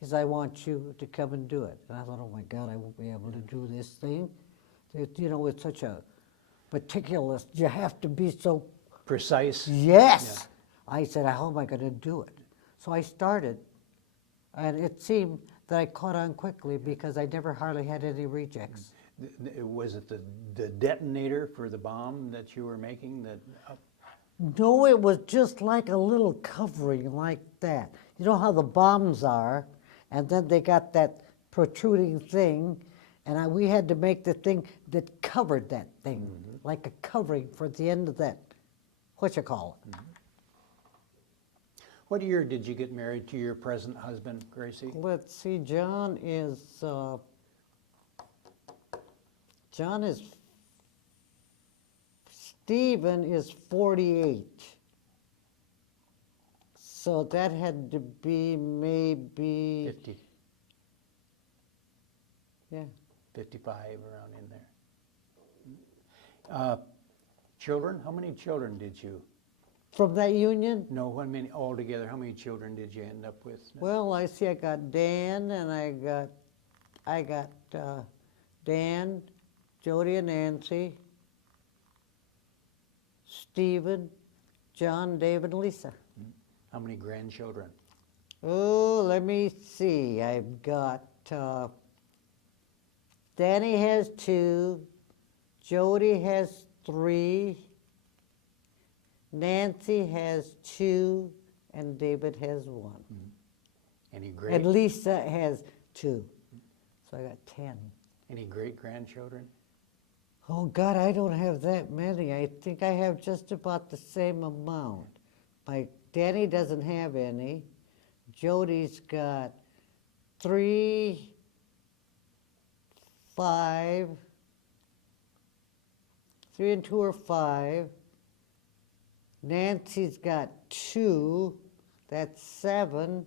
He said, I want you to come and do it. And I thought, oh my God, I won't be able to do this thing. You know, it's such a meticulous, you have to be so, Precise? yes. I said, how am I going to do it? So I started, and it seemed that I caught on quickly because I never hardly had any rejects. Was it the detonator for the bomb that you were making? No, it was just like a little covering like that. You know how the bombs are, and then they got that protruding thing, and we had to make the thing that covered that thing, like a covering for the end of that, what you call it. What year did you get married to your present husband, Gracie? Let's see, John is, Stephen is 48. So that had to be maybe, 50, yeah. 55, around in there. Children, how many children did you? From that union? No, how many altogether? How many children did you end up with? Well, I see I got Dan and I got Dan, Jody and Nancy, Stephen, John, David, and Lisa. How many grandchildren? Oh, let me see. I've got Danny has 2, Jody has 3, Nancy has 2, and David has 1. Any great? And Lisa has 2. So I got 10. Any great grandchildren? Oh God, I don't have that many. I think I have just about the same amount. My Danny doesn't have any. Jody's got 3, 5. 3 and 2 are 5. Nancy's got 2. That's 7.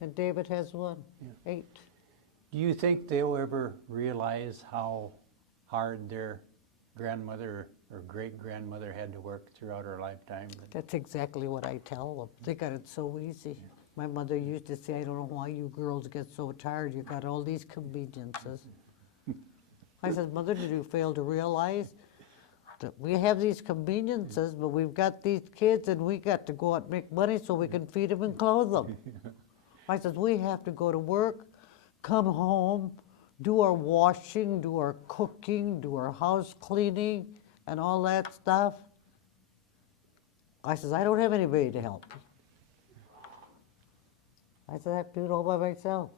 And David has 1. 8. Do you think they'll ever realize how hard their grandmother or great-grandmother had to work throughout her lifetime? That's exactly what I tell them. They got it so easy. My mother used to say, I don't know why you girls get so tired. You got all these conveniences. I said, Mother, did you fail to realize that we have these conveniences, but we've got these kids and we got to go out and make money so we can feed them and clothe them. I said, we have to go to work, come home, do our washing, do our cooking, do our house cleaning, and all that stuff. I said, I don't have anybody to help me. I said, I have to do it all by myself.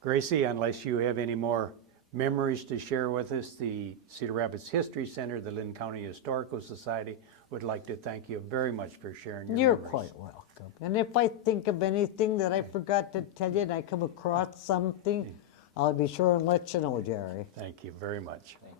Gracie, unless you have any more memories to share with us, the Cedar Rapids History Center, the Linn County Historical Society would like to thank you very much for sharing your You're memories. quite welcome. And if I think of anything that I forgot to tell you and I come across something, I'll be sure and let you know, Jerry. Thank you very much. Thank